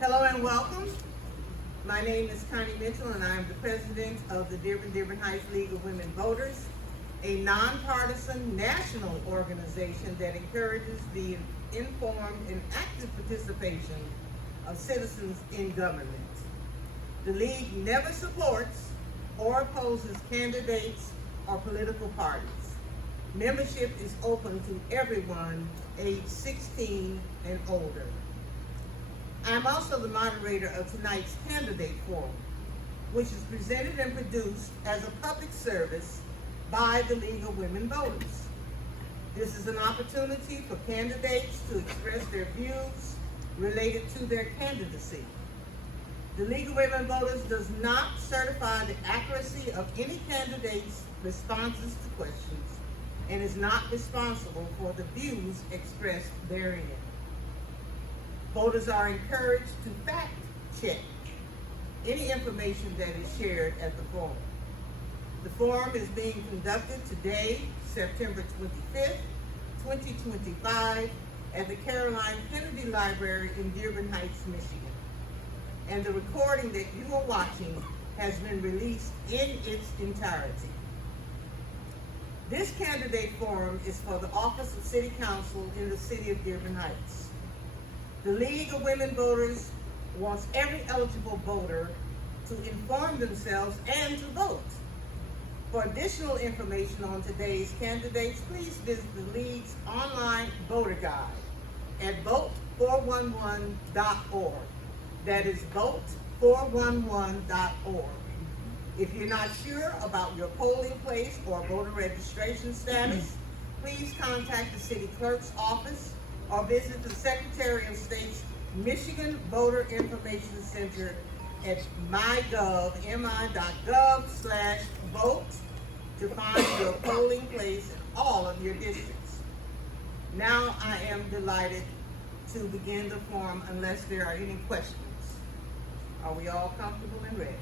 Hello and welcome. My name is Connie Mitchell and I am the president of the Dearborn Heights League of Women Voters, a nonpartisan national organization that encourages the informed and active participation of citizens in government. The League never supports or opposes candidates or political parties. Membership is open to everyone age 16 and older. I'm also the moderator of tonight's candidate forum, which is presented and produced as a public service by the League of Women Voters. This is an opportunity for candidates to express their views related to their candidacy. The League of Women Voters does not certify the accuracy of any candidate's responses to questions and is not responsible for the views expressed therein. Voters are encouraged to fact check any information that is shared at the forum. The forum is being conducted today, September 25th, 2025, at the Caroline Kennedy Library in Dearborn Heights, Michigan. And the recording that you are watching has been released in its entirety. This candidate forum is for the office of City Council in the city of Dearborn Heights. The League of Women Voters wants every eligible voter to inform themselves and to vote. For additional information on today's candidates, please visit the League's online voter guide at vote411.org. That is vote411.org. If you're not sure about your polling place or voter registration status, please contact the city clerk's office or visit the Secretary of State's Michigan Voter Information Center at mi.gov/vote to find your polling place in all of your districts. Now I am delighted to begin the forum unless there are any questions. Are we all comfortable and ready?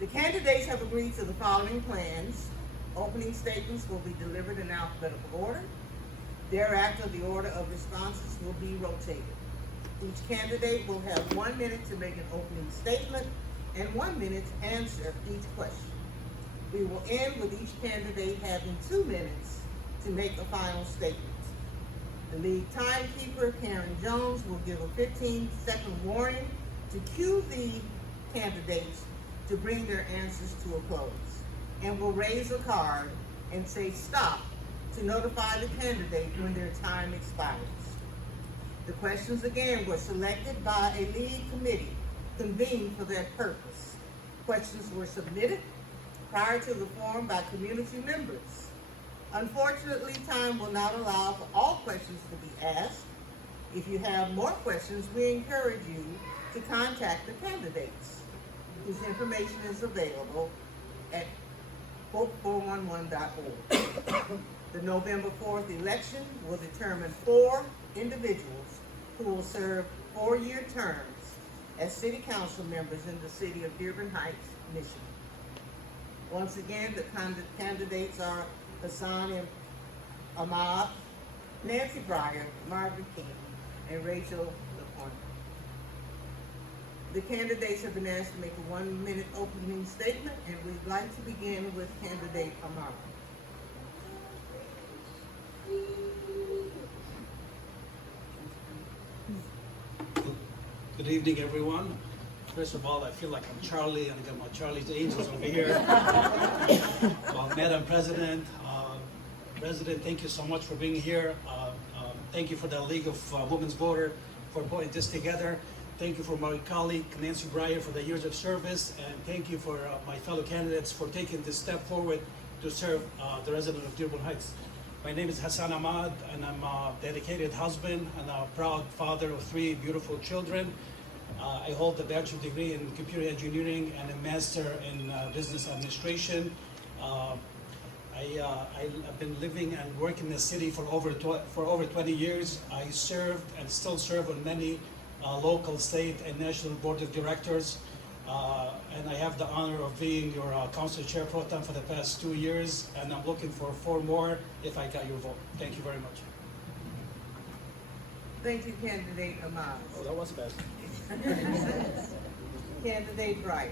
The candidates have agreed to the following plans. Opening statements will be delivered in alphabetical order. Thereafter, the order of responses will be rotated. Each candidate will have 1 minute to make an opening statement and 1 minute to answer each question. We will end with each candidate having 2 minutes to make a final statement. The league timekeeper, Karen Jones, will give a 15-second warning to cue the candidates to bring their answers to a close, and will raise a card and say stop to notify the candidate when their time expires. The questions again were selected by a league committee convened for that purpose. Questions were submitted prior to the forum by community members. Unfortunately, time will not allow for all questions to be asked. If you have more questions, we encourage you to contact the candidates, whose information is available at vote411.org. The November 4th election will determine 4 individuals who will serve 4-year terms as city council members in the city of Dearborn Heights, Michigan. Once again, the candidates are Hassan Ahmad, Nancy Breyer, Margaret King, and Rachel LaPointe. The candidates have been asked to make a 1-minute opening statement, and we'd like to begin with candidate Ahmad. Good evening, everyone. First of all, I feel like I'm Charlie, and I got my Charlie's Angels over here. Well, Madam President, thank you so much for being here. Thank you for the League of Women's Voter for putting this together. Thank you for my colleague, Nancy Breyer, for the years of service, and thank you for my fellow candidates for taking this step forward to serve the resident of Dearborn Heights. My name is Hassan Ahmad, and I'm a dedicated husband and a proud father of 3 beautiful children. I hold a bachelor's degree in computer engineering and a master in business administration. I've been living and working in the city for over 20 years. I served and still serve on many local, state, and national board of directors. And I have the honor of being your council chair pro tem for the past 2 years, and I'm looking for 4 more if I got your vote. Thank you very much. Thank you, candidate Ahmad. Oh, that was fast. Candidate Breyer.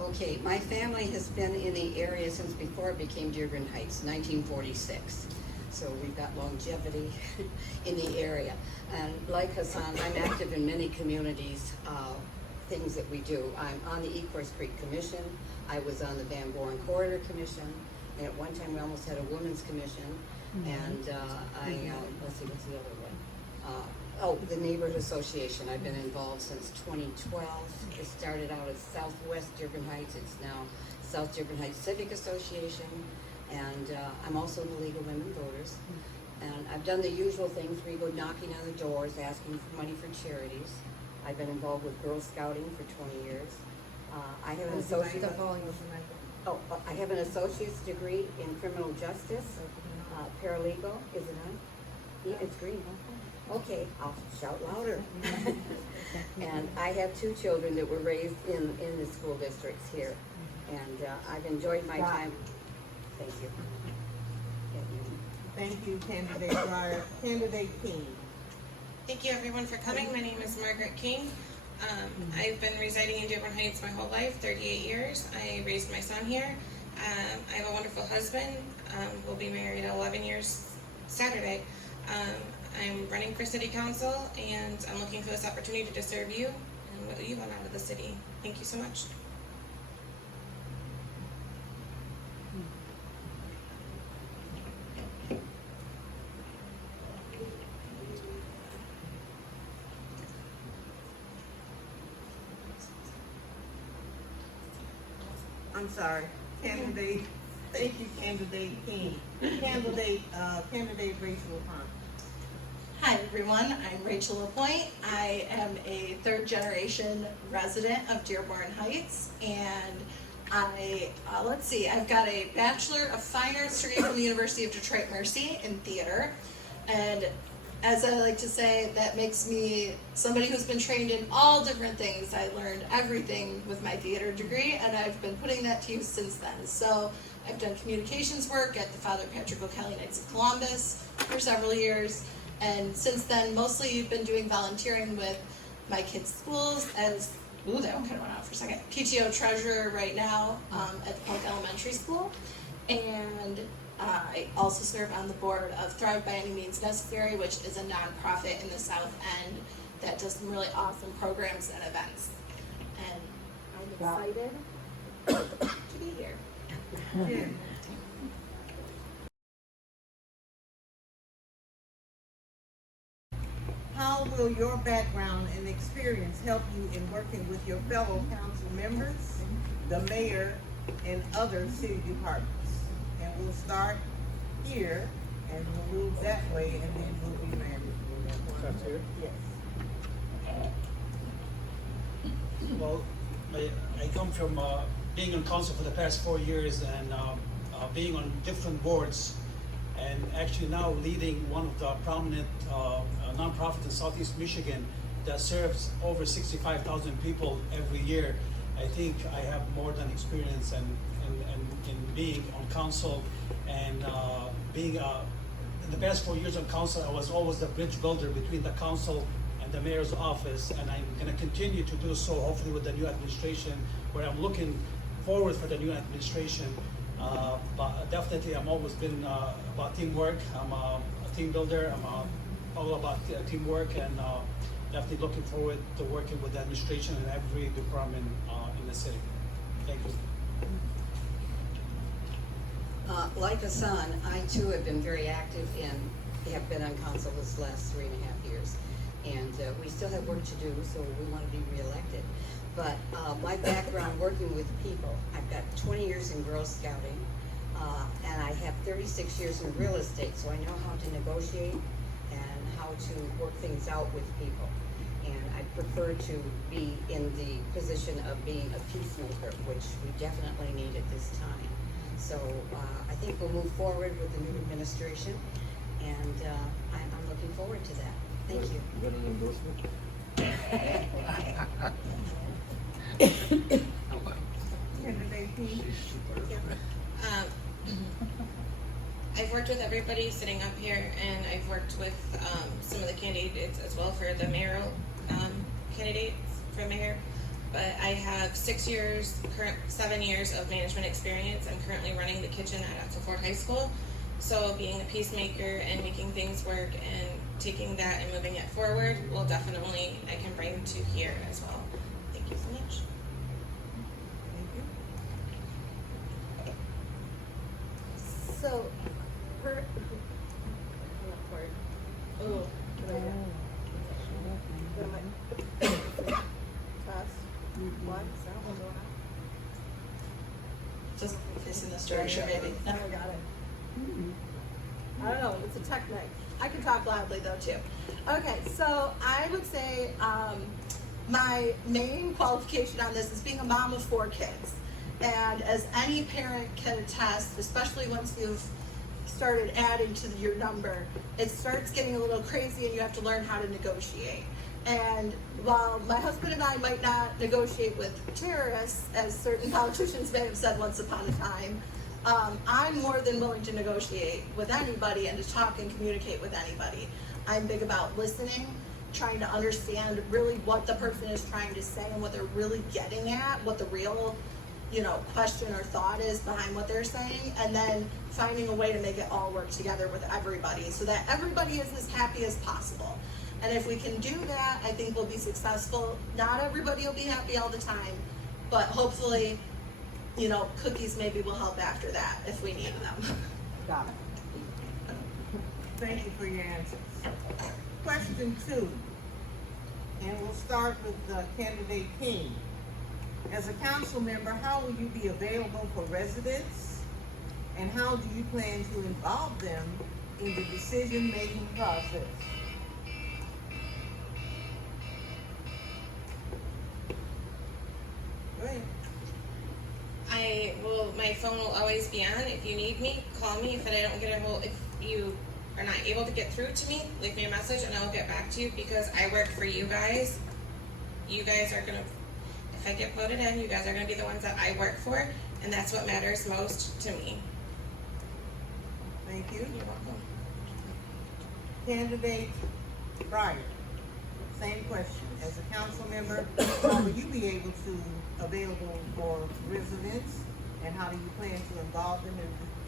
Okay, my family has been in the area since before it became Dearborn Heights, 1946. So we've got longevity in the area. And like Hassan, I'm active in many communities, things that we do. I'm on the Ecorse Creek Commission. I was on the Van Born Corridor Commission. And at one time we almost had a women's commission. And let's see, what's the other one? The Neighborhood Association. I've been involved since 2012. It started out as Southwest Dearborn Heights. It's now South Dearborn Heights Civic Association. And I'm also in the League of Women Voters. And I've done the usual things where you go knocking on the doors, asking for money for charities. I've been involved with Girl Scouting for 20 years. I have an associate's I have an associate's degree in criminal justice, paralegal. Is it on? Yeah, it's green. Okay, I'll shout louder. And I have 2 children that were raised in the school districts here. And I've enjoyed my time. Thank you. Thank you, candidate Breyer. Candidate King. Thank you everyone for coming. My name is Margaret King. I've been residing in Dearborn Heights my whole life, 38 years. I raised my son here. I have a wonderful husband. We'll be married 11 years Saturday. I'm running for city council and I'm looking for this opportunity to serve you and what you want out of the city. Thank you so much. I'm sorry, candidate. Thank you, candidate King. Candidate Rachel Hunt. Hi everyone, I'm Rachel LaPointe. I am a 3rd generation resident of Dearborn Heights, and I've got a Bachelor of Fine Arts degree from the University of Detroit Mercy in theater. And as I like to say, that makes me somebody who's been trained in all different things. I learned everything with my theater degree, and I've been putting that to use since then. So I've done communications work at the Father Patrick O'Kelly Knights of Columbus for several years. And since then, mostly you've been doing volunteering with my kids' schools as, that one kind of went out for a second, PTO treasurer right now at the Polk Elementary School. And I also serve on the board of Thrive by Any Means Necessary, which is a nonprofit in the South End that does some really awesome programs and events. And I'm excited to be here. Yeah. How will your background and experience help you in working with your fellow council members, the mayor, and other city departments? And we'll start here, and we'll move that way, and then we'll be married. Starts here? Yes. Well, I come from being on council for the past 4 years and being on different boards, and actually now leading one of the prominent nonprofits in Southeast Michigan that serves over 65,000 people every year. I think I have more than experience in being on council and being in the past 4 years on council. I was always the bridge builder between the council and the mayor's office, and I'm going to continue to do so, hopefully with the new administration, where I'm looking forward for the new administration. But definitely I've always been about teamwork. I'm a team builder. I'm all about teamwork, and definitely looking forward to working with the administration and every department in the city. Thank you. Like Hassan, I too have been very active and have been on council this last 3.5 years. And we still have work to do, so we want to be reelected. But my background working with people, I've got 20 years in Girl Scouting, and I have 36 years in real estate, so I know how to negotiate and how to work things out with people. And I prefer to be in the position of being a peacemaker, which we definitely need at this time. So I think we'll move forward with the new administration, and I'm looking forward to that. Thank you. You got an endorsement? Candidate King. I've worked worked with everybody sitting up here, and I've worked with some of the candidates as well for the mayoral candidates for mayor. But I have 7 years of management experience. I'm currently running the kitchen at Ford High School. So being a peacemaker and making things work and taking that and moving it forward will definitely, I can bring to here as well. Thank you so much. Thank you. So, her. Oh, just facing this direction, maybe. I got it. I don't know, it's a technique. I can talk loudly though too. Okay, so I would say my main qualification on this is being a mom of 4 kids. And as any parent can attest, especially once you've started adding to your number, it starts getting a little crazy and you have to learn how to negotiate. And while my husband and I might not negotiate with terrorists, as certain politicians may have said once upon a time, I'm more than willing to negotiate with anybody and to talk and communicate with anybody. I'm big about listening, trying to understand really what the person is trying to say and what they're really getting at, what the real, question or thought is behind what they're saying, and then finding a way to make it all work together with everybody so that everybody is as happy as possible. And if we can do that, I think we'll be successful. Not everybody will be happy all the time, but hopefully, cookies maybe will help after that if we need them. Got it. Thank you for your answers. Question 2, and we'll start with candidate King. As a council member, how will you be available for residents, and how do you plan to involve them in the decision-making process? Go ahead. My phone will always be on. If you need me, call me. If you are not able to get through to me, leave me a message and I'll get back to you, because I work for you guys. You guys are gonna, if I get voted in, you guys are gonna be the ones that I work for, and that's what matters most to me. Thank you. You're welcome. Candidate Breyer, same question. As a council member, how will you be available for residents, and how do you plan to involve them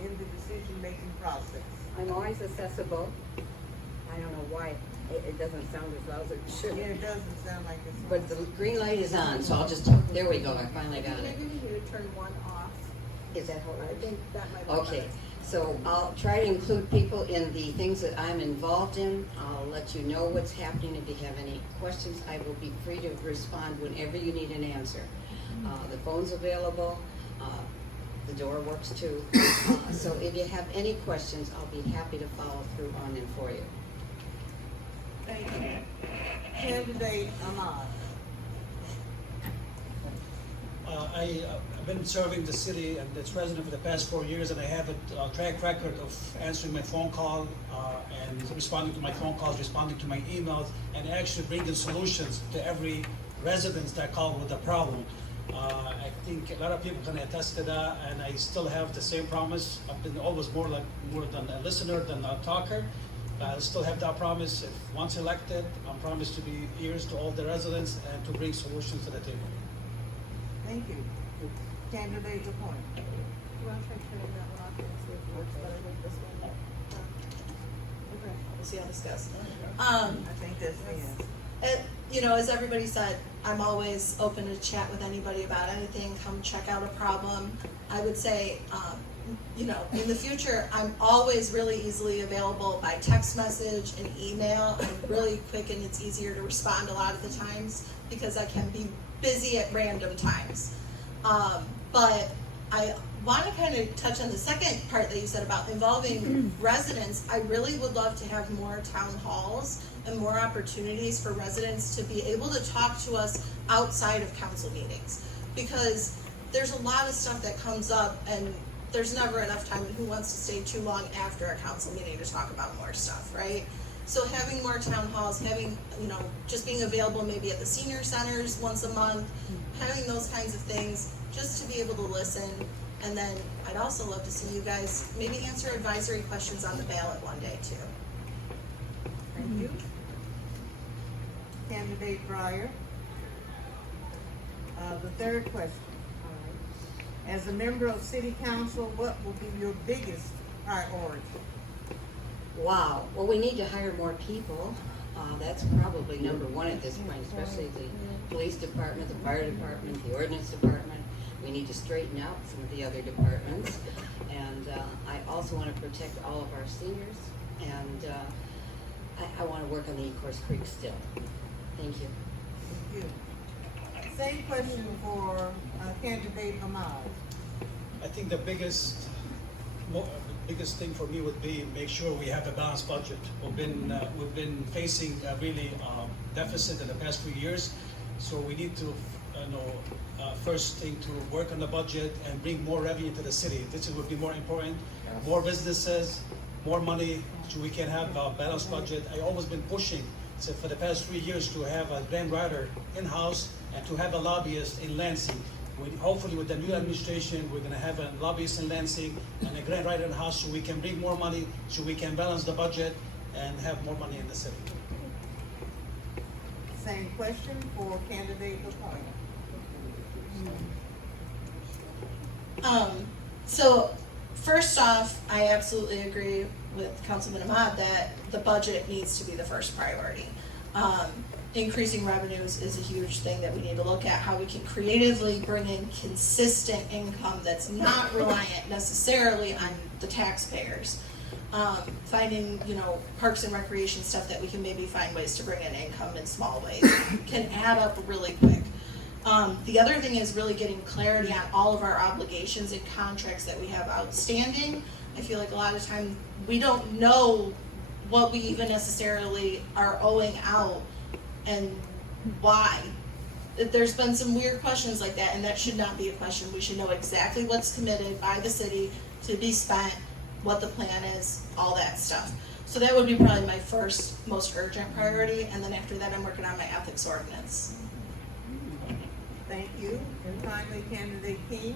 in the decision-making process? I'm always accessible. I don't know why it doesn't sound as loud as it should. Yeah, it doesn't sound like it's. But the green light is on, so I'll just, there we go, I finally got it. Maybe we need to turn one off. Is that all I right? think that might be Okay, so I'll try to include people in the things that I'm involved in. I'll let you know what's happening. If you have any questions, I will be free to respond whenever you need an answer. The phone's available, the door works too. So if you have any questions, I'll be happy to follow through on them for you. Thank you. Candidate Ahmad. I've been serving the city and its resident for the past 4 years, and I have a track record of answering my phone call and responding to my phone calls, responding to my emails, and actually bringing solutions to every resident that called with a problem. I think a lot of people can attest to that, and I still have the same promise. I've been always more than a listener than a talker. I still have that promise. If once elected, I promise to be ears to all the residents and to bring solutions to the table. Thank you. Candidate LaPointe. Well, I'll try turning that one off and see if it works better with this one. Okay, we'll see how this goes. I think that's the answer. As everybody said, I'm always open to chat with anybody about anything. Come check out a problem. I would say, in the future, I'm always really easily available by text message and email. I'm really quick, and it's easier to respond a lot of the times because I can be busy at random times. But I want to kind of touch on the second part that you said about involving residents. I really would love to have more town halls and more opportunities for residents to be able to talk to us outside of council meetings, because there's a lot of stuff that comes up and there's never enough time, and who wants to stay too long after a council meeting to talk about more stuff, right? So having more town halls, having, just being available maybe at the senior centers once a month, having those kinds of things, just to be able to listen And then I'd also love to see you guys maybe answer advisory questions on the ballot one day too. Thank you. Candidate Breyer. The third question. As a member of City Council, what will be your biggest priority? Wow. Well, we need to hire more people. That's probably number one at this point, especially the police department, the fire department, the ordinance department. We need to straighten out some of the other departments. And I also want to protect all of our seniors. And I want to work on the Ecorse Creek still. Thank you. Thank you. Same question for candidate Ahmad. I think the biggest thing for me would be make sure we have a balanced budget. We've been facing a really deficit in the past few years, so we need to first thing to work on the budget and bring more revenue to the city. This would be more important. More businesses, more money, so we can have a balanced budget. I've always been pushing for the past 3 years to have a grant writer in-house and to have a lobbyist in Lansing. Hopefully with the new administration, we're going to have a lobbyist in Lansing and a grant writer in-house so we can bring more money, so we can balance the budget and have more money in the city. Same question for candidate LaPointe. So first off, I absolutely agree with Councilman Ahmad that the budget needs to be the first priority. Increasing revenues is a huge thing that we need to look at, how we can creatively bring in consistent income that's not reliant necessarily on the taxpayers. Finding, parks and recreation stuff that we can maybe find ways to bring in income in small ways can add up really quick. The other thing is really getting clarity on all of our obligations and contracts that we have outstanding. I feel like a lot of time we don't know what we even necessarily are owing out and why. There's been some weird questions like that, and that should not be a question. We should know exactly what's committed by the city to be spent, what the plan is, all that stuff. So that would be probably my first, most urgent priority, and then after that I'm working on my ethics ordinance. Thank you. And finally, candidate King.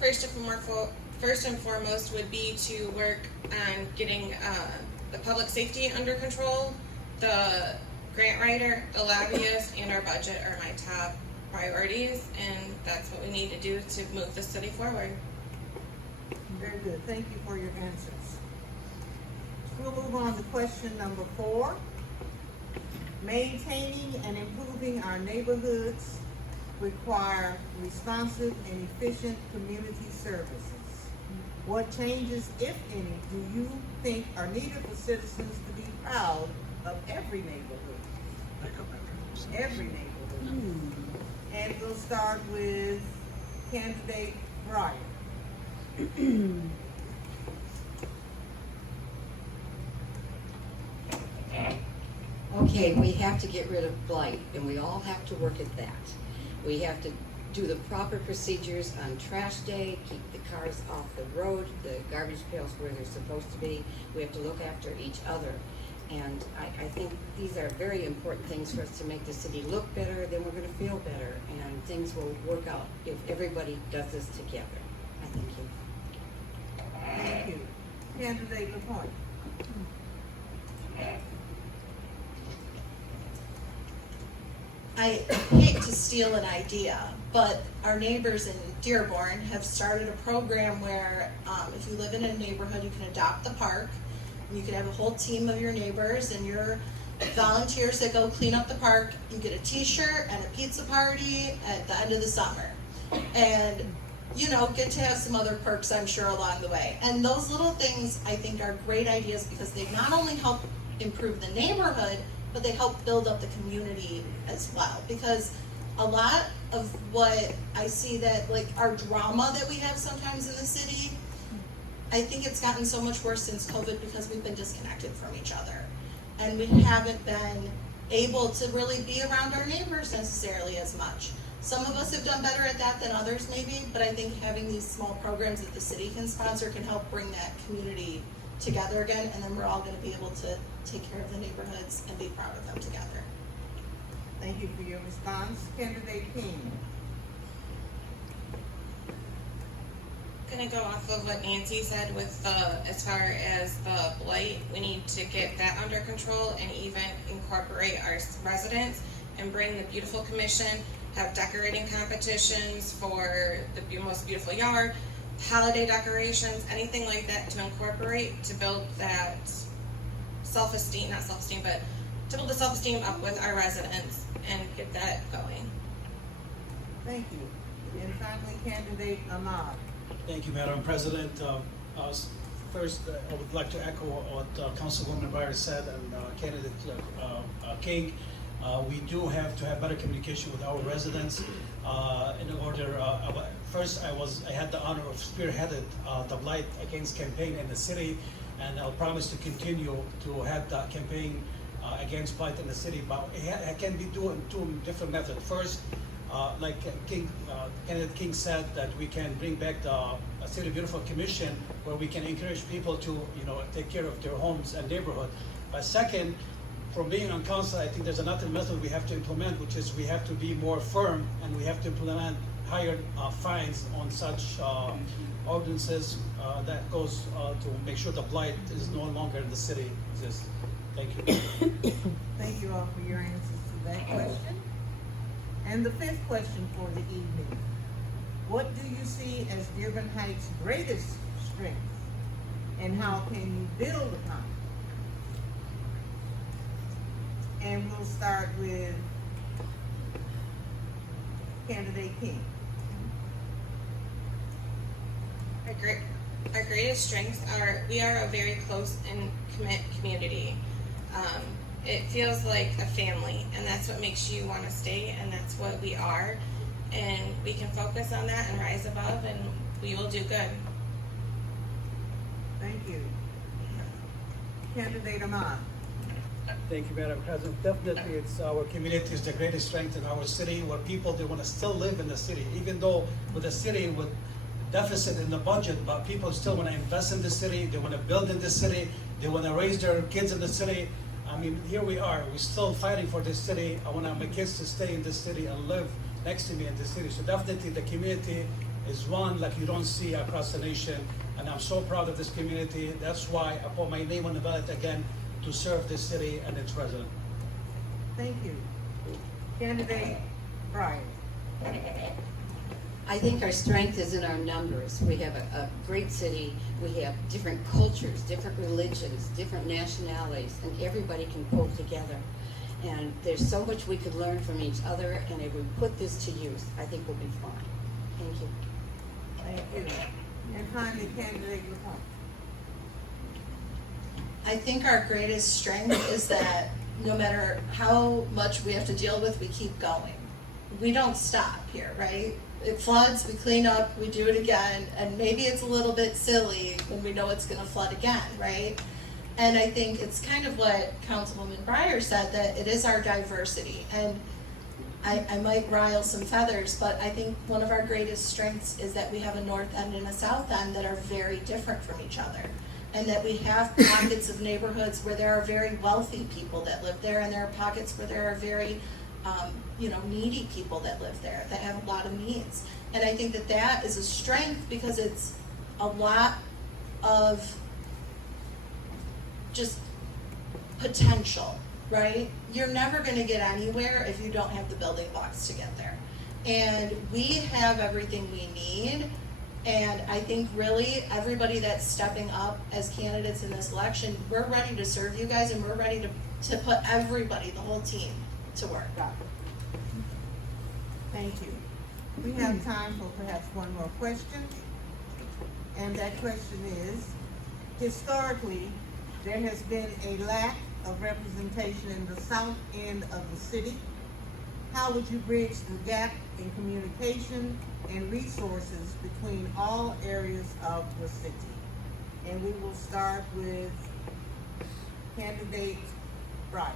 First and foremost would be to work on getting the public safety under control. The grant writer, the lobbyist, and our budget are my top priorities, and that's what we need to do to move the city forward. Very good. Thank you for your answers. We'll move on to question number 4. Maintaining and improving our neighborhoods require responsive and efficient community services. What changes, if any, do you think are needed for citizens to be proud of every neighborhood? Every neighborhood. And we'll start with candidate Breyer. Okay, we have to get rid of blight, and we all have to work at that. We have to do the proper procedures on trash day, keep the cars off the road, the garbage pails where they're supposed to be. We have to look after each other. And I think these are very important things for us to make the city look better, then we're going to feel better, and things will work out if everybody does this together. I thank you. Thank you. Candidate LaPointe. I hate to steal an idea, but our neighbors in Dearborn have started a program where if you live in a neighborhood, you can adopt the park. And you can have a whole team of your neighbors and your volunteers that go clean up the park. You get a t-shirt and a pizza party at the end of the summer. And get to have some other perks, I'm sure, along the way. And those little things, I think, are great ideas because they not only help improve the neighborhood, but they help build up the community as well. Because a lot of what I see that, like, our drama that we have sometimes in the city, I think it's gotten so much worse since COVID because we've been disconnected from each other. And we haven't been able to really be around our neighbors necessarily as much. Some of us have done better at that than others maybe, but I think having these small programs that the city can sponsor can help bring that community together again, and then we're all going to be able to take care of the neighborhoods and be proud of them together. Thank you for your response. Candidate King. Gonna go off of what Nancy said with as far as the blight, we need to get that under control and even incorporate our residents and bring the beautiful commission, have decorating competitions for the most beautiful yard, holiday decorations, anything like that to incorporate to build that self-esteem, not self-esteem, but to build the self-esteem up with our residents and get that going. Thank you. And finally, candidate Ahmad. Thank you, Madam President. First, I would like to echo what Councilwoman Breyer said and candidate King. We do have to have better communication with our residents in order. First, I had the honor of spearheaded the Blight Against campaign in the city, and I'll promise to continue to have that campaign against blight in the city. But it can be doing two different methods. First, like candidate King said, that we can bring back the City Beautiful Commission, where we can encourage people to, take care of their homes and neighborhood. But second, from being on council, I think there's another method we have to implement, which is we have to be more firm and we have to implement higher fines on such ordinances that goes to make sure the blight is no longer in the city exists. Thank you. Thank you all for your answers to that question. And the fifth question for the evening. What do you see as Dearborn Heights' greatest strength, and how can you build upon it? And we'll start with candidate King. Our greatest strengths are we are a very close and commit community. It feels like a family, and that's what makes you want to stay, and that's what we are. And we can focus on that and rise above, and we will do good. Thank you. Candidate Ahmad. Thank you, Madam President. Definitely, it's our community is the greatest strength in our city, where people, they want to still live in the city, even though with the city with deficit in the budget, but people still want to invest in the city, they want to build in the city, they want to raise their kids in the city. I mean, here we are, we're still fighting for this city. I want my kids to stay in this city and live next to me in this city. So definitely the community is one like you don't see across the nation, and I'm so proud of this community. That's why I put my name on the ballot again to serve this city and its residents. Thank you. Candidate Brian. I think our strength is in our numbers. We have a great city. We have different cultures, different religions, different nationalities, and everybody can pull together. And there's so much we could learn from each other, and if we put this to use, I think we'll be fine. Thank you. Thank you. And finally, candidate LaPointe. I think our greatest strength is that no matter how much we have to deal with, we keep going. We don't stop here, right? It floods, we clean up, we do it again, and maybe it's a little bit silly when we know it's gonna flood again, right? And I think it's kind of what Councilwoman Breyer said, that it is our diversity. And I might rile some feathers, but I think one of our greatest strengths is that we have a north end and a south end that are very different from each other. And that we have pockets of neighborhoods where there are very wealthy people that live there, and there are pockets where there are very needy people that live there, that have a lot of needs. And I think that that is a strength because it's a lot of just potential, right? You're never gonna get anywhere if you don't have the building blocks to get there. And we have everything we need. And I think really everybody that's stepping up as candidates in this election, we're ready to serve you guys, and we're ready to put everybody, the whole team, to work. Thank you. We have time for perhaps one more question. And that question is, historically, there has been a lack of representation in the south end of the city. How would you bridge the gap in communication and resources between all areas of the city? And we will start with candidate Breyer.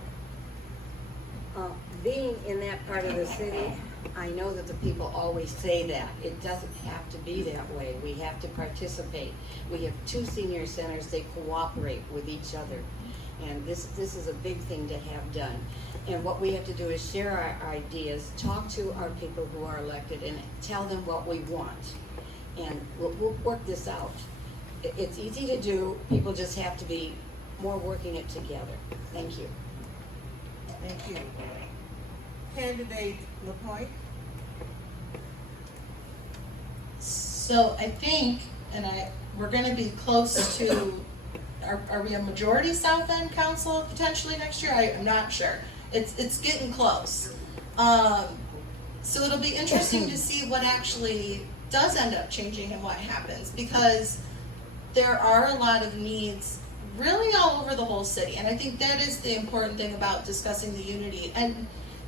Being in that part of the city, I know that the people always say that. It doesn't have to be that way. We have to participate. We have 2 senior centers, they cooperate with each other. And this is a big thing to have done. And what we have to do is share our ideas, talk to our people who are elected, and tell them what we want. and we'll work this out. It's easy to do, people just have to be more working it together. Thank you. Thank you. Candidate LaPointe? So I think, we're gonna be close to, are we a majority South End Council potentially next year? I'm not sure. It's getting close. So it'll be interesting to see what actually does end up changing and what happens, because there are a lot of needs really all over the whole city, and I think that is the important thing about discussing the unity. And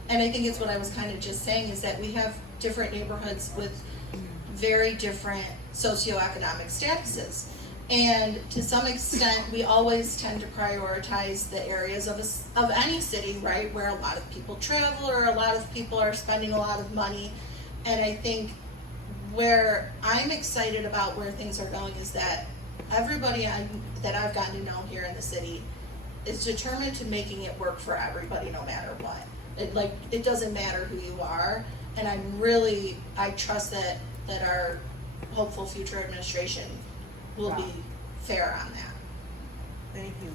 I think it's what I was kind of just saying, is that we have different neighborhoods with very different socioeconomic statuses. And to some extent, we always tend to prioritize the areas of any city, right, where a lot of people travel or a lot of people are spending a lot of money. And I think where I'm excited about where things are going is that everybody that I've gotten to know here in the city is determined to making it work for everybody no matter what. It doesn't matter who you are. And I trust that our hopeful future administration will be fair on that. Thank you.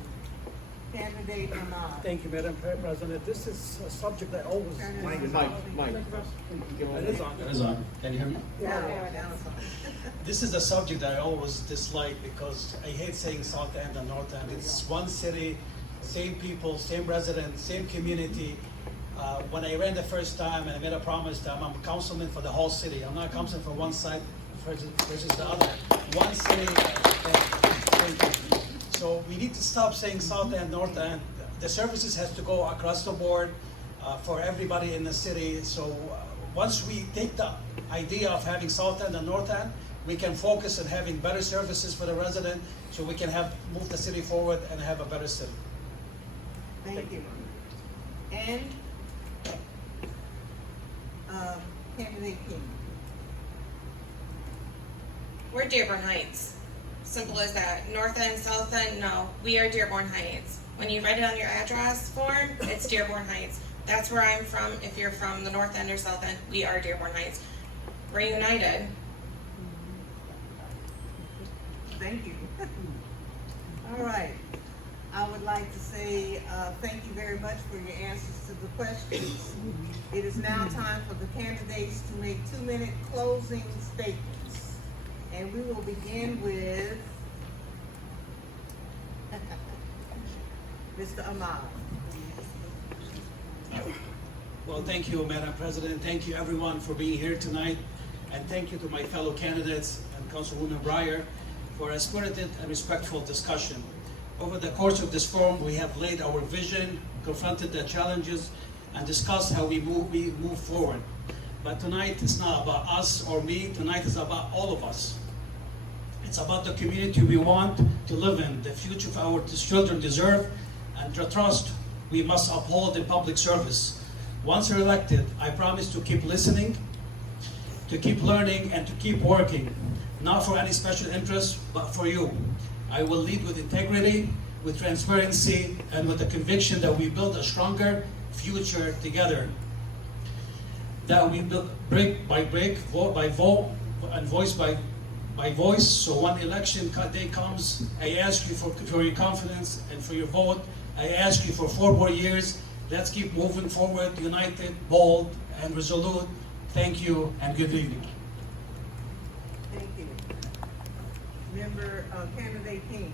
Candidate Ahmad? Thank you, Madam President. This is a subject that always. Mike. It is on. It is on. Can you hear me? Yeah, now it's on. This is a subject that I always dislike because I hate saying South End and North End. It's one city, same people, same residents, same community. When I ran the first time and I made a promise that I'm a councilman for the whole city. I'm not a councilman for one side versus the other. One city. Thank you. So we need to stop saying South End, North End. The services has to go across the board for everybody in the city. So once we take the idea of having South End and North End, we can focus on having better services for the resident, so we can move the city forward and have a better city. Thank you. And Candidate King? We're Dearborn Heights. Simple as that. North End, South End, no. We are Dearborn Heights. When you write it on your address form, it's Dearborn Heights. That's where I'm from. If you're from the North End or South End, we are Dearborn Heights. We're united. Thank you. All right. I would like to say thank you very much for your answers to the questions. It is now time for the candidates to make 2-minute closing statements. And we will begin with Mr. Ahmad. Well, thank you, Madam President. Thank you, everyone, for being here tonight. And thank you to my fellow candidates and Councilwoman Breyer for a spirited and respectful discussion. Over the course of this forum, we have laid our vision, confronted the challenges, and discussed how we move forward. But tonight is not about us or me. Tonight is about all of us. It's about the community we want to live in, the future our children deserve, and the trust we must uphold in public service. Once you're elected, I promise to keep listening, to keep learning, and to keep working, not for any special interest, but for you. I will lead with integrity, with transparency, and with the conviction that we build a stronger future together. That we build brick by brick, vote by vote, and voice by voice. So when election day comes, I ask you for your confidence and for your vote. I ask you for 4 more years. Let's keep moving forward, united, bold, and resolute. Thank you, and good evening. Thank you. Member Candidate King.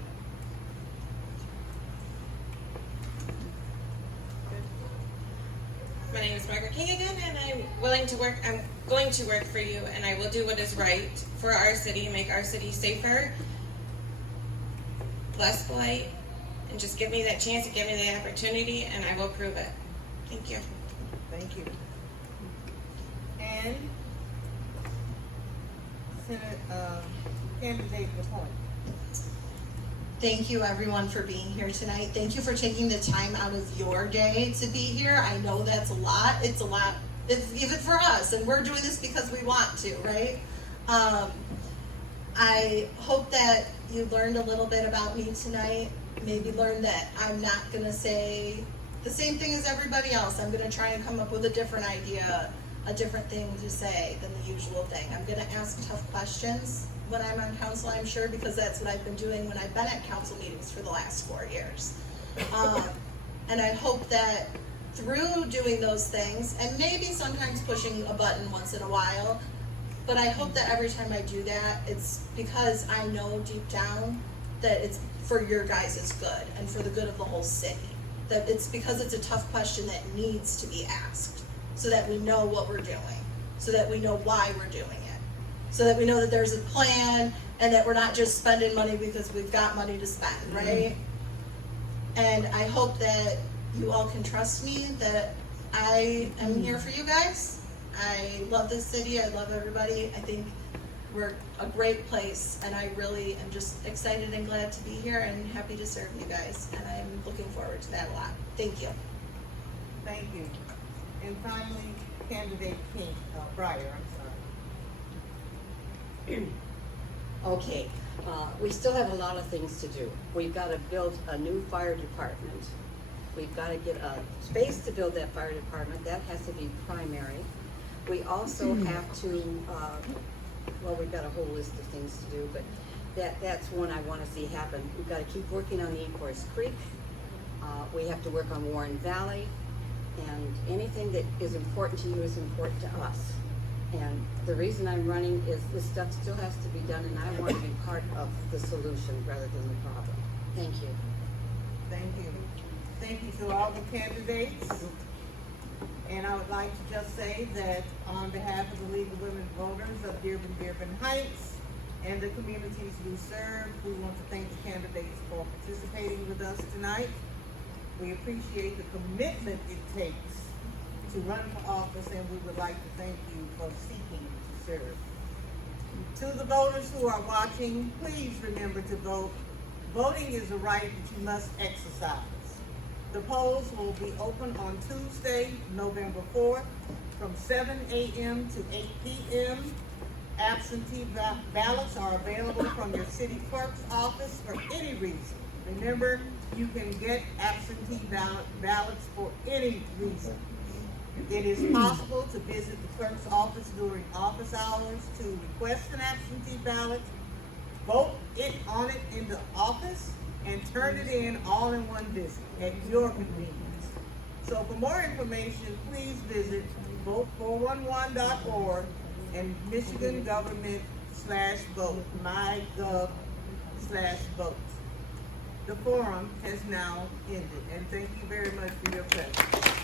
My name is Margaret King again, and I'm willing to work. I'm going to work for you, and I will do what is right for our city, make our city safer, less blight, and just give me that chance and give me the opportunity, and I will prove it. Thank you. Thank you. And Candidate LaPointe. Thank you everyone for being here tonight. Thank you for taking the time out of your day to be here. I know that's a lot. It's a lot, it's even for us, and we're doing this because we want to, right? I hope that you learned a little bit about me tonight. Maybe learned that I'm not gonna say the same thing as everybody else. I'm gonna try and come up with a different idea a different thing to say than the usual thing. I'm gonna ask tough questions when I'm on council, I'm sure, because that's what I've been doing when I've been at council meetings for the last 4 years. And I hope that through doing those things, and maybe sometimes pushing a button once in a while, but I hope that every time I do that, it's because I know deep down that it's for your guys' good and for the good of the whole city. That it's because it's a tough question that needs to be asked, so that we know what we're doing, so that we know why we're doing it, so that we know that there's a plan and that we're not just spending money because we've got money to spend, right? And I hope that you all can trust me, that I am here for you guys. I love this city, I love everybody. I think we're a great place, and I really am just excited and glad to be here and happy to serve you guys. And I'm looking forward to that a lot. Thank you. Thank you. And finally, candidate King, Breyer, I'm sorry. Okay, we still have a lot of things to do. We've got to build a new fire department. We've got to get a space to build that fire department. That has to be primary. We also have to, well, we've got a whole list of things to do, but that's one I want to see happen. We've got to keep working on the Ecorse Creek. We have to work on Warren Valley. And anything that is important to you is important to us. And the reason I'm running is this stuff still has to be done, and I want to be part of the solution rather than the problem. Thank you. Thank you. Thank you to all the candidates. And I would like to just say that on behalf of the League of Women Voters of Dearborn Heights, and the communities we serve, we want to thank the candidates for participating with us tonight. We appreciate the commitment it takes to run for office, and we would like to thank you for seeking to serve. To the voters who are watching, please remember to vote. Voting is a right that you must exercise. The polls will be open on Tuesday, November 4th, from 7 a.m. to 8 p.m. Absentee ballots are available from your city clerk's office for any reason. Remember, you can get absentee ballots for any reason. It is possible to visit the clerk's office during office hours to request an absentee ballot, vote on it in the office, and turn it in all in one visit at your convenience. So for more information, please visit vote411.org and Michigan Government/vote, mygov/vote. The forum has now ended, and thank you very much for your presence.